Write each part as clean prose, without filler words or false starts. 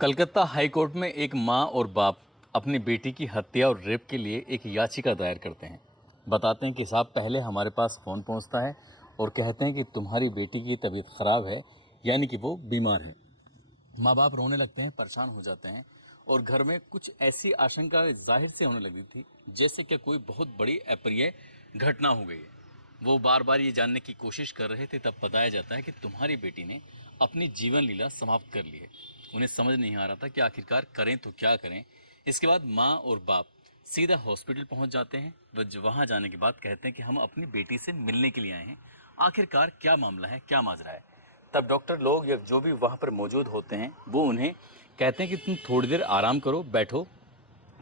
Calcutta high court में एक मां और बाप अपनी बेटी की हत्या और रेप के लिए एक याचिका दायर करते हैं। बताते हैं कि साहब पहले हमारे पास फ़ोन पहुंचता है और कहते हैं कि तुम्हारी बेटी की तबीयत ख़राब है, यानी कि वो बीमार है। माँ बाप रोने लगते हैं, परेशान हो जाते हैं और घर में कुछ ऐसी आशंका जाहिर से होने लगी थी जैसे कि कोई बहुत बड़ी अप्रिय घटना हो गई है। वो बार बार ये जानने की कोशिश कर रहे थे, तब बताया जाता है कि तुम्हारी बेटी ने अपनी जीवन लीला समाप्त कर ली है। उन्हें समझ नहीं आ रहा था कि आखिरकार करें तो क्या करें। इसके बाद माँ और बाप सीधा हॉस्पिटल पहुंच जाते हैं। वहां जाने के बाद कहते हैं कि हम अपनी बेटी से मिलने के लिए आए हैं, आखिरकार क्या मामला है, क्या माजरा है। तब डॉक्टर लोग या जो भी वहाँ पर मौजूद होते हैं वो उन्हें कहते हैं कि तुम थोड़ी देर आराम करो, बैठो,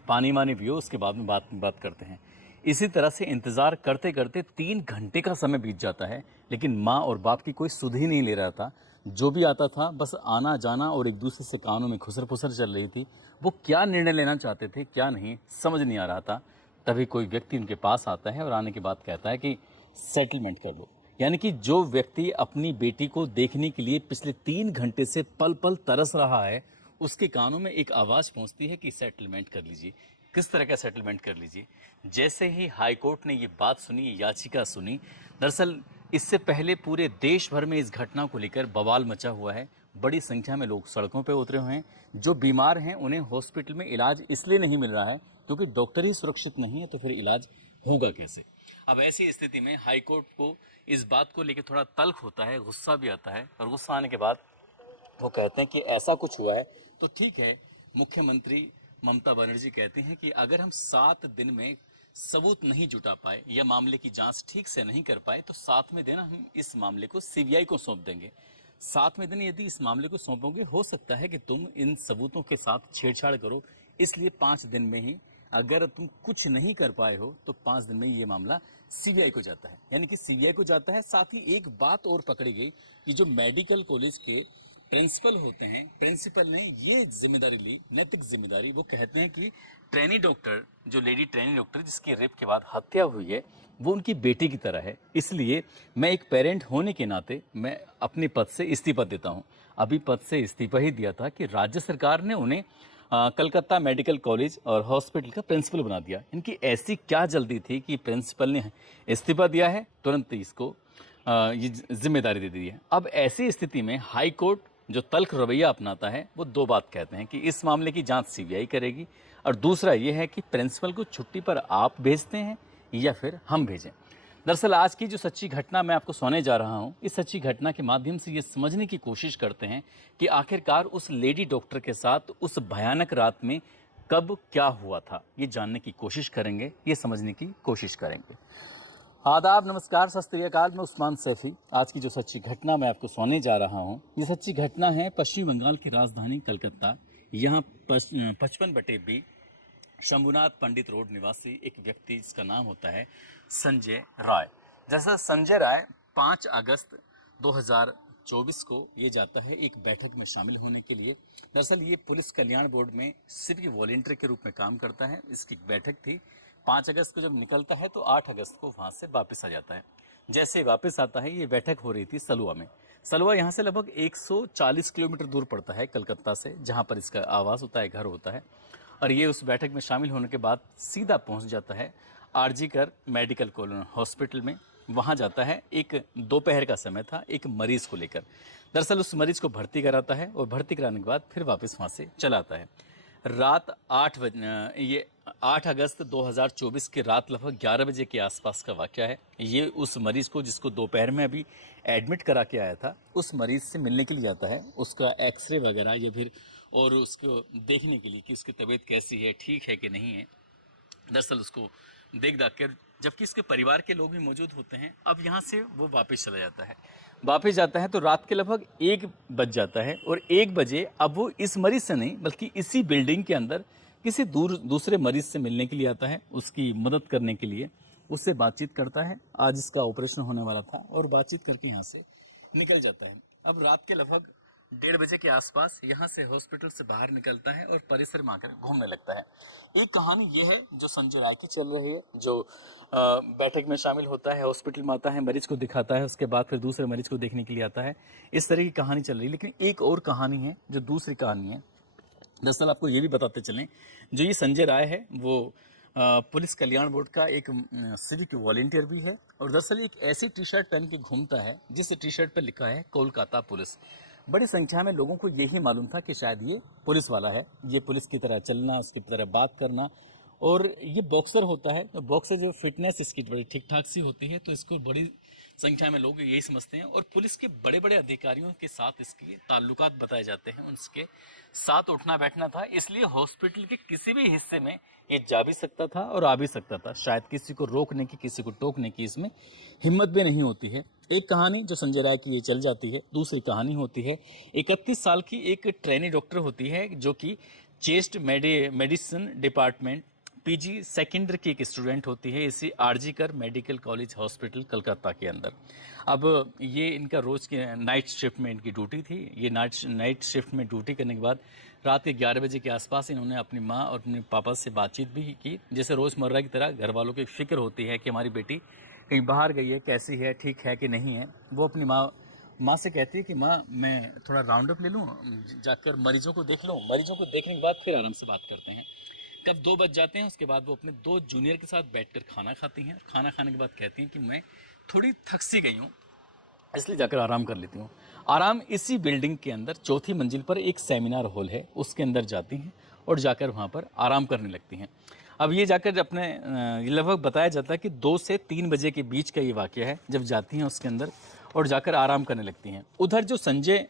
पानी वानी पियो, उसके बाद में बात करते हैं। इसी तरह से इंतज़ार करते करते 3 घंटे का समय बीत जाता है, लेकिन माँ और बाप की कोई सुध ही नहीं ले रहा था। जो भी आता था बस आना जाना और एक दूसरे से कानों में खुसर फुसर चल रही थी। वो क्या निर्णय लेना चाहते थे, क्या नहीं, समझ नहीं आ रहा था। तभी कोई व्यक्ति उनके पास आता है और आने के बाद कहता है कि सेटलमेंट कर लो। यानी कि जो व्यक्ति अपनी बेटी को देखने के लिए पिछले 3 घंटे से पल पल तरस रहा है, उसके कानों में एक आवाज़ पहुंचती है कि सेटलमेंट कर लीजिए। किस तरह का सेटलमेंट कर लीजिए? जैसे ही हाई कोर्ट ने ये बात सुनी, ये याचिका सुनी, दरअसल इससे पहले पूरे देश भर में इस घटना को लेकर बवाल मचा हुआ है। बड़ी संख्या में लोग सड़कों पर उतरे हुए हैं। जो बीमार हैं उन्हें हॉस्पिटल में इलाज इसलिए नहीं मिल रहा है क्योंकि डॉक्टर ही सुरक्षित नहीं है, तो फिर इलाज होगा कैसे? अब ऐसी स्थिति में हाई कोर्ट को इस बात को लेकर थोड़ा तल्ख होता है, गुस्सा भी आता है, और गुस्सा आने के बाद वो कहते हैं कि ऐसा कुछ हुआ है तो ठीक है। मुख्यमंत्री ममता बनर्जी कहती हैं कि अगर हम 7 दिन में सबूत नहीं जुटा पाए या मामले की जांच ठीक से नहीं कर पाए तो 7वें दिन हम इस मामले को सीबीआई को सौंप देंगे। 7वें दिन यदि इस मामले को सौंपोगे, हो सकता है कि तुम इन सबूतों के साथ छेड़छाड़ करो, इसलिए 5 दिन में ही अगर तुम कुछ नहीं कर पाए हो तो 5 दिन में ये मामला सीबीआई को जाता है। यानी कि सीबीआई को जाता है। साथ ही एक बात और पकड़ी गई कि जो मेडिकल कॉलेज के प्रिंसिपल होते हैं, प्रिंसिपल ने ये जिम्मेदारी ली, नैतिक जिम्मेदारी। वो कहते हैं कि ट्रेनी डॉक्टर, जो लेडी ट्रेनी डॉक्टर जिसकी रेप के बाद हत्या हुई है, वो उनकी बेटी की तरह है। इसलिए मैं एक पेरेंट होने के नाते मैं अपने पद से इस्तीफा देता हूँ। अभी पद से इस्तीफा ही दिया था कि राज्य सरकार ने उन्हें कलकत्ता मेडिकल कॉलेज और हॉस्पिटल का प्रिंसिपल बना दिया। इनकी ऐसी क्या जल्दी थी कि प्रिंसिपल ने इस्तीफा दिया है, तुरंत इसको ये जिम्मेदारी दे दी है। अब ऐसी स्थिति में हाई कोर्ट जो तल्ख रवैया अपनाता है, वो 2 बात कहते हैं कि इस मामले की जांच सीबीआई करेगी, और दूसरा ये है कि प्रिंसिपल को छुट्टी पर आप भेजते हैं या फिर हम भेजें। दरअसल आज की जो सच्ची घटना मैं आपको सुनाने जा रहा हूं, इस सच्ची घटना के माध्यम से ये समझने की कोशिश करते हैं कि आखिरकार उस लेडी डॉक्टर के साथ उस भयानक रात में कब क्या हुआ था। ये जानने की कोशिश करेंगे, ये समझने की कोशिश करेंगे। आदाब, नमस्कार, सत श्री अकाल। मैं उस्मान सैफी। आज की जो सच्ची घटना मैं आपको सुनाने जा रहा हूँ, ये सच्ची घटना है पश्चिम बंगाल की राजधानी कलकत्ता। यहाँ 55/B शंभुनाथ पंडित रोड निवासी एक व्यक्ति जिसका नाम होता है संजय राय। जैसा संजय राय 5 अगस्त 2024 को ये जाता है एक बैठक में शामिल होने के लिए। दरअसल ये पुलिस कल्याण बोर्ड में सिविक वॉलेंटियर के रूप में काम करता है। इसकी बैठक थी 5 अगस्त को, जब निकलता है तो 8 अगस्त को वहां से वापस आ जाता है। जैसे वापस आता है, ये बैठक हो रही थी सलुआ में। सलुआ यहाँ से लगभग 140 किलोमीटर दूर पड़ता है कलकत्ता से, जहाँ पर इसका आवास होता है, घर होता है। और ये उस बैठक में शामिल होने के बाद सीधा पहुंच जाता है आरजी कर मेडिकल कॉलेज हॉस्पिटल में। वहां जाता है, एक दोपहर का समय था, एक मरीज को लेकर। दरअसल उस मरीज को भर्ती कराता है और भर्ती कराने के बाद फिर वापस वहां से चला आता है। रात 8 बजे, ये 8 अगस्त 2024 के रात लगभग 11 बजे के आसपास का वाकया है। ये उस मरीज को, जिसको दोपहर में अभी एडमिट करा के आया था, उस मरीज से मिलने के लिए जाता है। उसका एक्सरे वगैरह या फिर और उसको देखने के लिए कि उसकी तबीयत कैसी है, ठीक है कि नहीं है। दरअसल उसको देख दाख कर, जबकि इसके परिवार के लोग भी मौजूद होते हैं, अब यहाँ से वो वापस चला जाता है। वापस जाता है तो रात के लगभग 1 बज जाता है, और 1 बजे अब वो इस मरीज से नहीं बल्कि इसी बिल्डिंग के अंदर किसी दूसरे मरीज से मिलने के लिए आता है, उसकी मदद करने के लिए। उससे बातचीत करता है, आज इसका ऑपरेशन होने वाला था, और बातचीत करके यहाँ से निकल जाता है। अब रात के लगभग 1:30 बजे के आसपास यहाँ से हॉस्पिटल से बाहर निकलता है और परिसर में आकर घूमने लगता है। एक कहानी ये है जो संजय राय की चल रही है, जो बैठक में शामिल होता है, हॉस्पिटल में आता है, मरीज को दिखाता है, उसके बाद फिर दूसरे मरीज को देखने के लिए आता है। इस तरह की कहानी चल रही है। लेकिन एक और कहानी है जो दूसरी कहानी है, दरअसल आपको ये भी बताते चलें, जो ये संजय राय है वो पुलिस कल्याण बोर्ड का एक सिविक वॉलंटियर भी है, और दरअसल एक ऐसी टी शर्ट पहन के घूमता है जिस टी शर्ट पर लिखा है कोलकाता पुलिस। बड़ी संख्या में लोगों को यही मालूम था कि शायद ये पुलिस वाला है, ये पुलिस की तरह चलना, उसकी तरह बात करना, और ये बॉक्सर होता है। तो बॉक्सर जो फिटनेस इसकी बड़ी ठीक ठाक सी होती है, तो इसको बड़ी संख्या में लोग यही समझते हैं। और पुलिस के बड़े बड़े अधिकारियों के साथ इसके ताल्लुकात बताए जाते हैं, उनके साथ उठना बैठना था, इसलिए हॉस्पिटल के किसी भी हिस्से में ये जा भी सकता था और आ भी सकता था। शायद किसी को रोकने की, किसी को टोकने की इसमें हिम्मत भी नहीं होती है। एक कहानी जो संजय राय की ये चल जाती है। दूसरी कहानी होती है 31 साल की एक ट्रेनी डॉक्टर होती है, जो कि चेस्ट मेडिसिन डिपार्टमेंट पीजी सेकेंडर की एक स्टूडेंट होती है, इसी आरजी कर मेडिकल कॉलेज हॉस्पिटल कलकत्ता के अंदर। अब ये इनका रोज़ की नाइट शिफ्ट में इनकी ड्यूटी थी। ये नाइट शिफ्ट में ड्यूटी करने के बाद रात के 11 बजे के आसपास इन्होंने अपनी माँ और अपने पापा से बातचीत भी की। जैसे रोज़मर्रा की तरह घर वालों की फिक्र होती है कि हमारी बेटी कहीं बाहर गई है, कैसी है, ठीक है कि नहीं है। वो अपनी माँ से कहती है कि माँ मैं थोड़ा राउंड अप ले लूँ, जाकर मरीजों को देख लूँ, मरीजों को देखने के बाद फिर आराम से बात करते हैं। कब 2 बज जाते हैं, उसके बाद वो अपने 2 जूनियर के साथ बैठकर खाना खाती हैं। खाना खाने के बाद कहती हैं कि मैं थोड़ी थक सी गई हूँ, इसलिए जाकर आराम कर लेती हूँ। आराम इसी बिल्डिंग के अंदर चौथी मंजिल पर एक सेमिनार हॉल है, उसके अंदर जाती हैं और जाकर वहाँ पर आराम करने लगती हैं। अब ये जाकर अपने ये लगभग बताया जाता है कि 2 से 3 बजे के बीच का ये वाक़या है, जब जाती हैं उसके अंदर और जाकर आराम करने लगती हैं। उधर जो संजय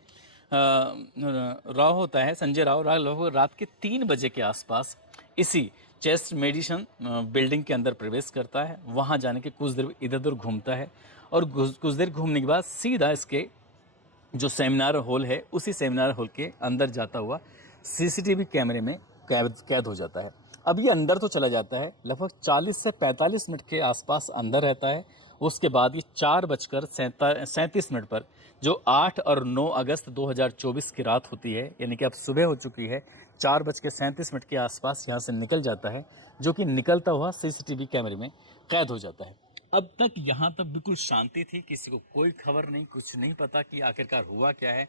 राव होता है, संजय राव लगभग रात के 3 बजे के आसपास इसी चेस्ट मेडिसिन बिल्डिंग के अंदर प्रवेश करता है। वहाँ जाने के कुछ देर इधर उधर घूमता है, और कुछ देर घूमने के बाद सीधा इसके जो सेमिनार हॉल है, उसी सेमिनार हॉल के अंदर जाता हुआ सीसीटीवी कैमरे में कैद हो जाता है। अब ये अंदर तो चला जाता है, लगभग 40 से 45 मिनट के आसपास अंदर रहता है। उसके बाद ये 4:37 पर जो 8 और 9 अगस्त 2024 की रात होती है, यानी कि अब सुबह हो चुकी है, 4:37 के आसपास यहाँ से निकल जाता है, जो कि निकलता हुआ सीसीटीवी कैमरे में कैद हो जाता है। अब तक यहाँ तक बिल्कुल शांति थी, किसी को कोई खबर नहीं, कुछ नहीं पता कि आखिरकार हुआ क्या है।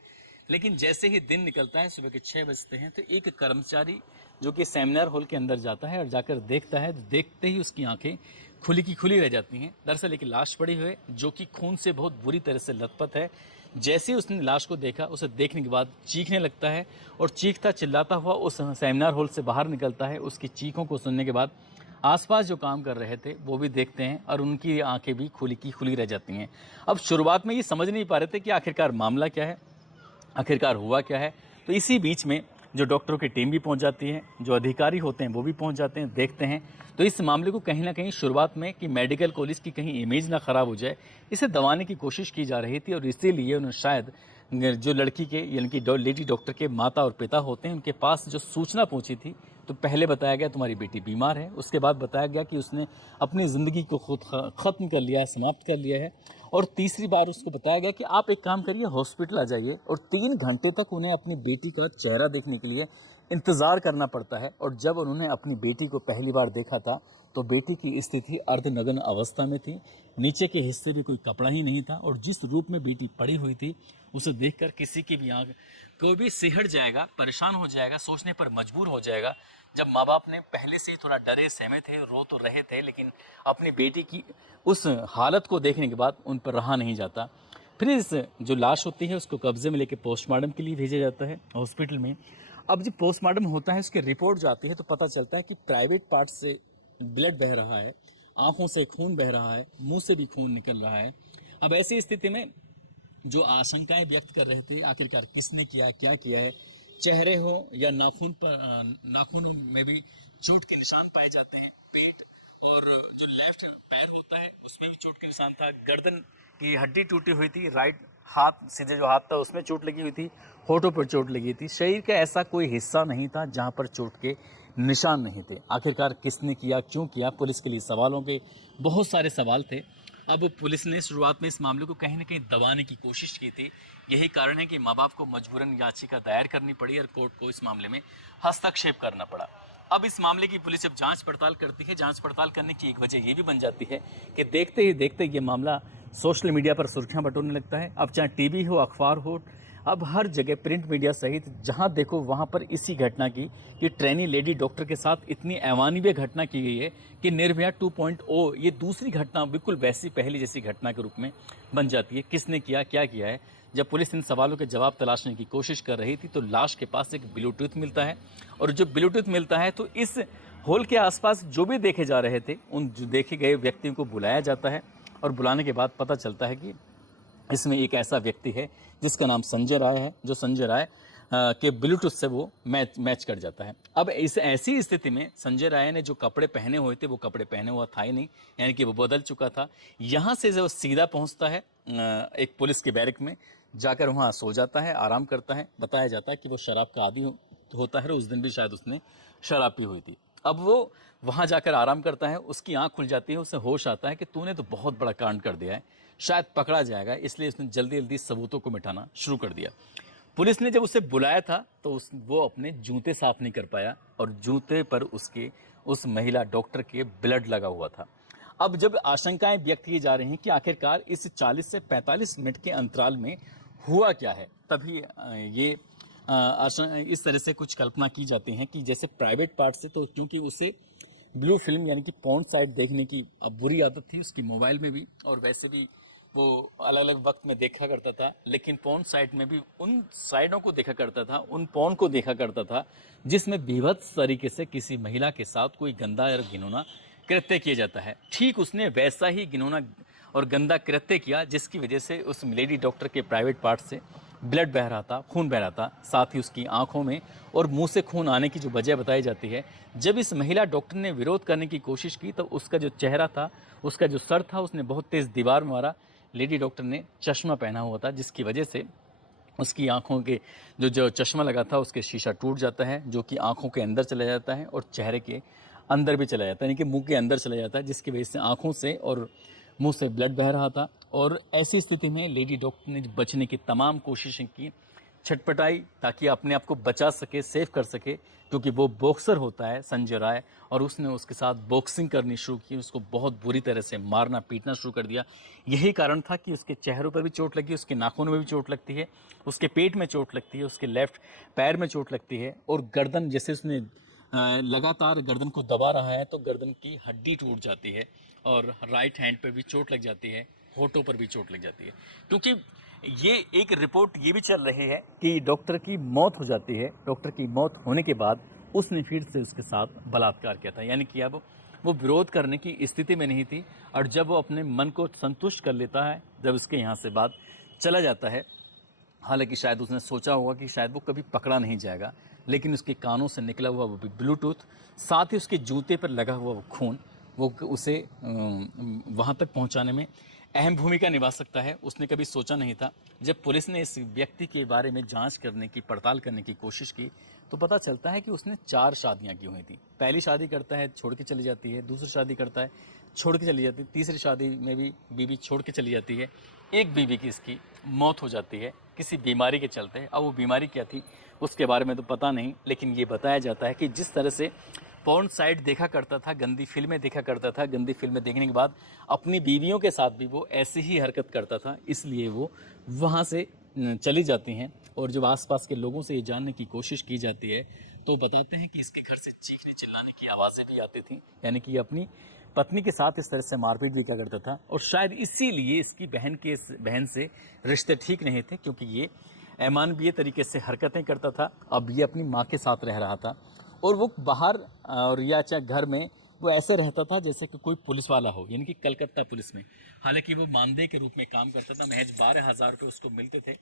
लेकिन जैसे ही दिन निकलता है, सुबह के 6 बजते हैं, तो एक कर्मचारी जो कि सेमिनार हॉल के अंदर जाता है और जाकर देखता है, तो देखते ही उसकी आंखें खुली की खुली रह जाती हैं। दरअसल एक लाश पड़ी हुई है, जो कि खून से बहुत बुरी तरह से लथपथ है। जैसे ही उसने लाश को देखा, उसे देखने के बाद चीखने लगता है, और चीखता चिल्लाता हुआ उस सेमिनार हॉल से बाहर निकलता है। उसकी चीखों को सुनने के बाद आसपास जो काम कर रहे थे वो भी देखते हैं, और उनकी आंखें भी खुली की खुली रह जाती हैं। अब शुरुआत में ये समझ नहीं पा रहे थे कि आखिरकार मामला क्या है, आखिरकार हुआ क्या है। तो इसी बीच में जो डॉक्टरों की टीम भी पहुंच जाती है, जो अधिकारी होते हैं वो भी पहुंच जाते हैं, देखते हैं। तो इस मामले को कहीं ना कहीं शुरुआत में कि मेडिकल कॉलेज की कहीं इमेज ना ख़राब हो जाए, इसे दबाने की कोशिश की जा रही थी, और इसीलिए उन्होंने शायद जो लड़की के यानी कि लेडी डॉक्टर के माता और पिता होते हैं, उनके पास जो सूचना पहुंची थी, तो पहले बताया गया तुम्हारी बेटी बीमार है, उसके बाद बताया गया कि उसने अपनी ज़िंदगी को खुद ख़त्म कर लिया है, समाप्त कर लिया है, और तीसरी बार उसको बताया गया कि आप एक काम करिए, हॉस्पिटल आ जाइए। और 3 घंटे तक उन्हें अपनी बेटी का चेहरा देखने के लिए इंतज़ार करना पड़ता है। और जब उन्होंने अपनी बेटी को पहली बार देखा था, तो बेटी की स्थिति अर्धनग्न अवस्था में थी, नीचे के हिस्से में कोई कपड़ा ही नहीं था, और जिस रूप में बेटी पड़ी हुई थी, उसे देखकर किसी की भी आँख कोई भी सिहर जाएगा, परेशान हो जाएगा, सोचने पर मजबूर हो जाएगा। जब माँ बाप ने पहले से ही थोड़ा डरे सहमे थे, रो तो रहे थे, लेकिन अपनी बेटी की उस हालत को देखने के बाद उन पर रहा नहीं जाता। फिर इस जो लाश होती है उसको कब्जे में लेके पोस्टमार्टम के लिए भेजा जाता है हॉस्पिटल में। अब जब पोस्टमार्टम होता है, उसकी रिपोर्ट जाती है, तो पता चलता है कि प्राइवेट पार्ट से ब्लड बह रहा है, आंखों से खून बह रहा है, मुंह से भी खून निकल रहा है। अब ऐसी स्थिति में जो आशंकाएं व्यक्त कर रहे थे, आखिरकार किसने किया, क्या किया है, चेहरे हो या नाखूनों में भी चोट के निशान पाए जाते हैं। पेट और जो लेफ्ट पैर होता है उसमें भी चोट के निशान था। गर्दन की हड्डी टूटी हुई थी, राइट हाथ, सीधे जो हाथ था उसमें चोट लगी हुई थी, होठों पर चोट लगी थी। शरीर का ऐसा कोई हिस्सा नहीं था जहां पर चोट के निशान नहीं थे। आखिरकार किसने किया, क्यों किया, पुलिस के लिए सवालों के बहुत सारे सवाल थे। अब पुलिस ने शुरुआत में इस मामले को कहीं ना कहीं दबाने की कोशिश की थी। यही कारण है कि माँ बाप को मजबूरन याचिका दायर करनी पड़ी और कोर्ट को इस मामले में हस्तक्षेप करना पड़ा। अब इस मामले की पुलिस जब जांच पड़ताल करती है, जांच पड़ताल करने की एक वजह ये भी बन जाती है कि देखते ही देखते ये मामला सोशल मीडिया पर सुर्खियां बटोरने लगता है। अब चाहे टीवी हो, अखबार हो, अब हर जगह प्रिंट मीडिया सहित जहां देखो वहां पर इसी घटना की, कि ट्रेनी लेडी डॉक्टर के साथ इतनी अमानवीय घटना की गई है कि निर्भया 2.0 ये दूसरी घटना बिल्कुल वैसी पहली जैसी घटना के रूप में बन जाती है। किसने किया, क्या किया है? जब पुलिस इन सवालों के जवाब तलाशने की कोशिश कर रही थी तो लाश के पास एक ब्लूटूथ मिलता है, और जो ब्लूटूथ मिलता है तो इस होल के आसपास जो भी देखे जा रहे थे उन जो देखे गए व्यक्तियों को बुलाया जाता है, और बुलाने के बाद पता चलता है कि इसमें एक ऐसा व्यक्ति है जिसका नाम संजय राय है, जो संजय राय के ब्लूटूथ से वो मैच कर जाता है। अब इस ऐसी स्थिति में संजय राय ने जो कपड़े पहने हुए थे वो कपड़े पहने हुआ था ही नहीं, यानी कि वो बदल चुका था। यहाँ से जब सीधा पहुँचता है एक पुलिस के बैरक में, जाकर वहाँ सो जाता है, आराम करता है। बताया जाता है कि वो शराब का आदी होता है, उस दिन भी शायद उसने शराब पी हुई थी। अब वो वहाँ जाकर आराम करता है, उसकी आंख खुल जाती है, उसे होश आता है कि तूने तो बहुत बड़ा कांड कर दिया है, शायद पकड़ा जाएगा, इसलिए उसने जल्दी जल्दी सबूतों को मिटाना शुरू कर दिया। पुलिस ने जब उसे बुलाया था तो वो अपने जूते साफ नहीं कर पाया, और जूते पर उसके उस महिला डॉक्टर के ब्लड लगा हुआ था। अब जब आशंकाएं व्यक्त की जा रही हैं कि आखिरकार इस 40 से 45 मिनट के अंतराल में हुआ क्या है, तभी ये इस तरह से कुछ कल्पना की जाती है कि जैसे प्राइवेट पार्ट से, तो क्योंकि उसे ब्लू फिल्म यानी कि पॉर्न साइट देखने की अब बुरी आदत थी उसकी, मोबाइल में भी और वैसे भी वो अलग अलग वक्त में देखा करता था, लेकिन पॉर्न साइट में भी उन साइटों को देखा करता था, उन पॉर्न को देखा करता था जिसमें बीभत्स तरीके से किसी महिला के साथ कोई गंदा या घिनौना कृत्य किया जाता है। ठीक उसने वैसा ही घिनौना और गंदा कृत्य किया जिसकी वजह से उस लेडी डॉक्टर के प्राइवेट पार्ट से ब्लड बह रहा था, खून बह रहा था, साथ ही उसकी आंखों में और मुंह से खून आने की जो वजह बताई जाती है। जब इस महिला डॉक्टर ने विरोध करने की कोशिश की तो उसका जो चेहरा था, उसका जो सर था, उसने बहुत तेज दीवार में मारा। लेडी डॉक्टर ने चश्मा पहना हुआ था, जिसकी वजह से उसकी आंखों के जो चश्मा लगा था उसके शीशा टूट जाता है, जो कि आंखों के अंदर चला जाता है और चेहरे के अंदर भी चला जाता है, यानी कि मुंह के अंदर चला जाता है, जिसकी वजह से आंखों से और मुंह से ब्लड बह रहा था। और ऐसी स्थिति में लेडी डॉक्टर ने बचने की तमाम कोशिशें की, छटपटाई ताकि अपने आप को बचा सके, सेव कर सके, क्योंकि वो बॉक्सर होता है संजय राय, और उसने उसके साथ बॉक्सिंग करनी शुरू की, उसको बहुत बुरी तरह से मारना पीटना शुरू कर दिया। यही कारण था कि उसके चेहरों पर भी चोट लगी, उसके नाखूनों में भी चोट लगती है, उसके पेट में चोट लगती है, उसके लेफ्ट पैर में चोट लगती है, और गर्दन, जैसे उसने लगातार गर्दन को दबा रहा है तो गर्दन की हड्डी टूट जाती है, और राइट हैंड पर भी चोट लग जाती है, होठों पर भी चोट लग जाती है। क्योंकि ये एक रिपोर्ट ये भी चल रही है कि डॉक्टर की मौत हो जाती है, डॉक्टर की मौत होने के बाद उसने फिर से उसके साथ बलात्कार किया था, यानी कि अब वो विरोध करने की स्थिति में नहीं थी। और जब वो अपने मन को संतुष्ट कर लेता है, जब उसके यहाँ से बात चला जाता है, हालांकि शायद उसने सोचा होगा कि शायद वो कभी पकड़ा नहीं जाएगा, लेकिन उसके कानों से निकला हुआ वो ब्लूटूथ, साथ ही उसके जूते पर लगा हुआ वो खून, वो उसे वहाँ तक पहुँचाने में अहम भूमिका निभा सकता है। उसने कभी सोचा नहीं था। जब पुलिस ने इस व्यक्ति के बारे में जांच करने की, पड़ताल करने की कोशिश की, तो पता चलता है कि उसने 4 शादियां की हुई थी। पहली शादी करता है, छोड़ के चली जाती है, दूसरी शादी करता है, छोड़ के चली जाती है, तीसरी शादी में भी बीवी छोड़ के चली जाती है। एक बीवी की इसकी मौत हो जाती है किसी बीमारी के चलते। अब वो बीमारी क्या थी उसके बारे में तो पता नहीं, लेकिन ये बताया जाता है कि जिस तरह से पॉर्न साइट देखा करता था, गंदी फिल्में देखा करता था, गंदी फिल्में देखने के बाद अपनी बीवियों के साथ भी वो ऐसी ही हरकत करता था, इसलिए वो वहाँ से चली जाती हैं। और जब आसपास के लोगों से ये जानने की कोशिश की जाती है तो बताते हैं कि इसके घर से चीखने चिल्लाने की आवाज़ें भी आती थी, यानी कि अपनी पत्नी के साथ इस तरह से मारपीट भी क्या करता था। और शायद इसीलिए इसकी बहन से रिश्ते ठीक नहीं थे, क्योंकि ये अमानवीय तरीके से हरकतें करता था। अब ये अपनी माँ के साथ रह रहा था, और वो बाहर और या चाहे घर में वो ऐसे रहता था जैसे कि कोई पुलिस वाला हो, यानी कि कलकत्ता पुलिस में। हालांकि वो मानदेय के रूप में काम करता था, महज 12,000 रुपये उसको मिलते थे,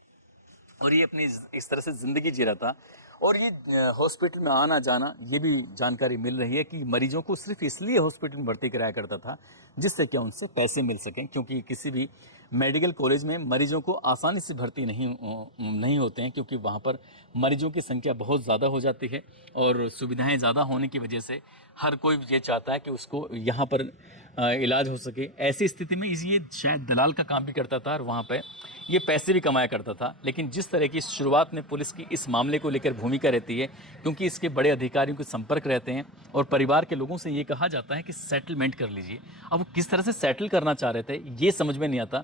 और ये अपनी इस तरह से ज़िंदगी जी रहा था। और ये हॉस्पिटल में आना जाना, ये भी जानकारी मिल रही है कि मरीजों को सिर्फ इसलिए हॉस्पिटल में भर्ती कराया करता था जिससे क्या उनसे पैसे मिल सकें, क्योंकि किसी भी मेडिकल कॉलेज में मरीजों को आसानी से भर्ती नहीं होते हैं, क्योंकि वहाँ पर मरीजों की संख्या बहुत ज़्यादा हो जाती है, और सुविधाएं ज़्यादा होने की वजह से हर कोई ये चाहता है कि उसको यहाँ पर इलाज हो सके। ऐसी स्थिति में ये शायद दलाल का काम भी करता था, और वहाँ पर ये पैसे भी कमाया करता था। लेकिन जिस तरह की शुरुआत में पुलिस की इस मामले को लेकर भूमिका रहती है, क्योंकि इसके बड़े अधिकारियों के संपर्क रहते हैं और परिवार के लोगों से ये कहा जाता है कि सेटलमेंट कर लीजिए। अब वो किस तरह से सेटल करना चाह रहे थे ये समझ में नहीं आता।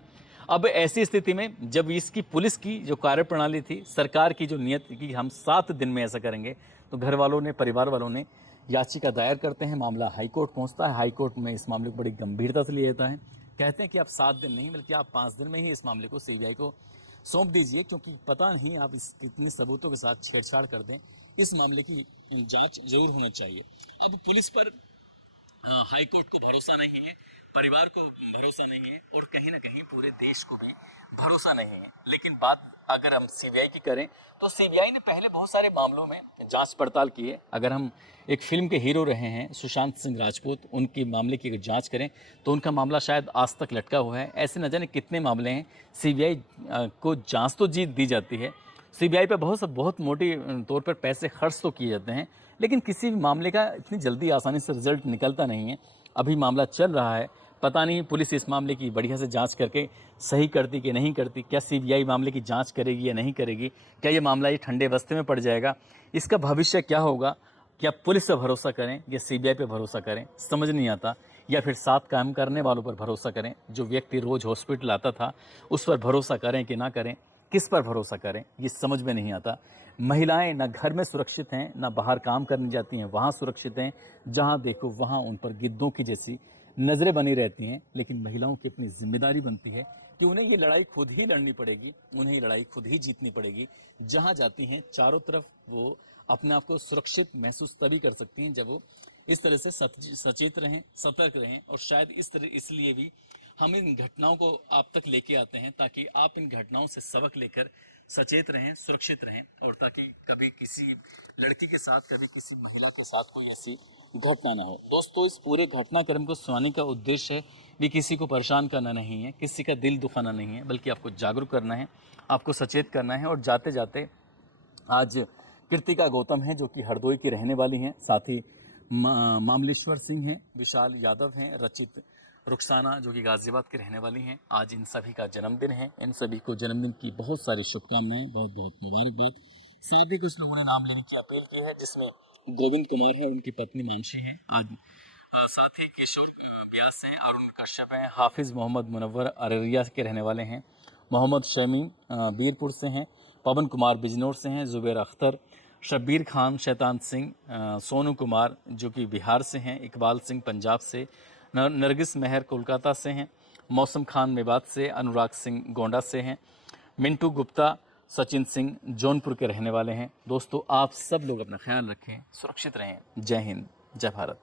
अब ऐसी स्थिति में जब इसकी पुलिस की जो कार्यप्रणाली थी, सरकार की जो नीयत थी कि हम 7 दिन में ऐसा करेंगे, तो घर वालों ने, परिवार वालों ने याचिका दायर करते हैं, मामला हाईकोर्ट पहुंचता है। हाईकोर्ट में इस मामले को बड़ी गंभीरता से लिया जाता है। कहते हैं कि आप 7 दिन नहीं बल्कि आप 5 दिन में ही इस मामले को सीबीआई को सौंप दीजिए, क्योंकि पता नहीं आप इस कितने सबूतों के साथ छेड़छाड़ कर दें, इस मामले की जांच जरूर होना चाहिए। अब पुलिस पर हाईकोर्ट को भरोसा नहीं है, परिवार को भरोसा नहीं है और कहीं ना कहीं पूरे देश को भी भरोसा नहीं है। लेकिन बात अगर हम सीबीआई की करें तो सीबीआई ने पहले बहुत सारे मामलों में जांच पड़ताल की है। अगर हम एक फिल्म के हीरो रहे हैं सुशांत सिंह राजपूत, उनके मामले की अगर जांच करें तो उनका मामला शायद आज तक लटका हुआ है। ऐसे न जाने कितने मामले हैं, सीबीआई को जांच तो जीत दी जाती है, सीबीआई पे बहुत मोटी तौर पर पैसे खर्च तो किए जाते हैं, लेकिन किसी भी मामले का इतनी जल्दी आसानी से रिजल्ट निकलता नहीं है। अभी मामला चल रहा है, पता नहीं पुलिस इस मामले की बढ़िया से जांच करके सही करती कि नहीं करती। क्या सीबीआई मामले की जांच करेगी या नहीं करेगी? क्या ये मामला ये ठंडे बस्ते में पड़ जाएगा? इसका भविष्य क्या होगा? क्या पुलिस पर भरोसा करें या सीबीआई पे भरोसा करें, समझ नहीं आता। या फिर साथ काम करने वालों पर भरोसा करें, जो व्यक्ति रोज हॉस्पिटल आता था उस पर भरोसा करें कि ना करें, किस पर भरोसा करें, ये समझ में नहीं आता। महिलाएं ना घर में सुरक्षित हैं, ना बाहर काम करने जाती हैं वहाँ सुरक्षित हैं। जहाँ देखो वहाँ उन पर गिद्धों की जैसी नज़रें बनी रहती हैं। लेकिन महिलाओं की अपनी जिम्मेदारी बनती है कि उन्हें ये लड़ाई खुद ही लड़नी पड़ेगी, उन्हें ये लड़ाई खुद ही जीतनी पड़ेगी। जहाँ जाती हैं चारों तरफ वो अपने आप को सुरक्षित महसूस तभी कर सकती हैं जब वो इस तरह से सचेत रहें, सतर्क रहें। और शायद इसलिए भी हम इन घटनाओं को आप तक लेके आते हैं, ताकि आप इन घटनाओं से सबक लेकर सचेत रहें, सुरक्षित रहें, और ताकि कभी किसी लड़की के साथ, कभी किसी महिला के साथ कोई ऐसी घटना ना हो। दोस्तों, इस पूरे घटनाक्रम को सुनाने का उद्देश्य है भी किसी को परेशान करना नहीं है, किसी का दिल दुखाना नहीं है, बल्कि आपको जागरूक करना है, आपको सचेत करना है। और जाते जाते आज कृतिका गौतम है जो कि हरदोई की रहने वाली हैं, साथ ही मामलेश्वर सिंह हैं, विशाल यादव हैं, रचित रुखसाना जो कि गाजियाबाद के रहने वाली हैं। आज इन सभी का जन्मदिन है। इन सभी को जन्मदिन की बहुत सारी शुभकामनाएं, बहुत बहुत मुबारकबाद। साथ ही कुछ लोगों ने नाम लेने की अपील की है, जिसमें गोविंद कुमार है, उनकी पत्नी मानसी है, आज साथ ही किशोर व्यास हैं, अरुण कश्यप हैं, हाफिज मोहम्मद मुनव्वर अररिया के रहने वाले हैं, मोहम्मद शमीम बीरपुर से हैं, पवन कुमार बिजनौर से हैं, जुबैर अख्तर, शब्बीर खान शैतान सिंह, सोनू कुमार जो कि बिहार से हैं, इकबाल सिंह पंजाब से, नरगिस मेहर कोलकाता से हैं, मौसम खान मेवात से, अनुराग सिंह गोंडा से हैं, मिंटू गुप्ता, सचिन सिंह जौनपुर के रहने वाले हैं। दोस्तों, आप सब लोग अपना ख्याल रखें, सुरक्षित रहें। जय हिंद, जय भारत।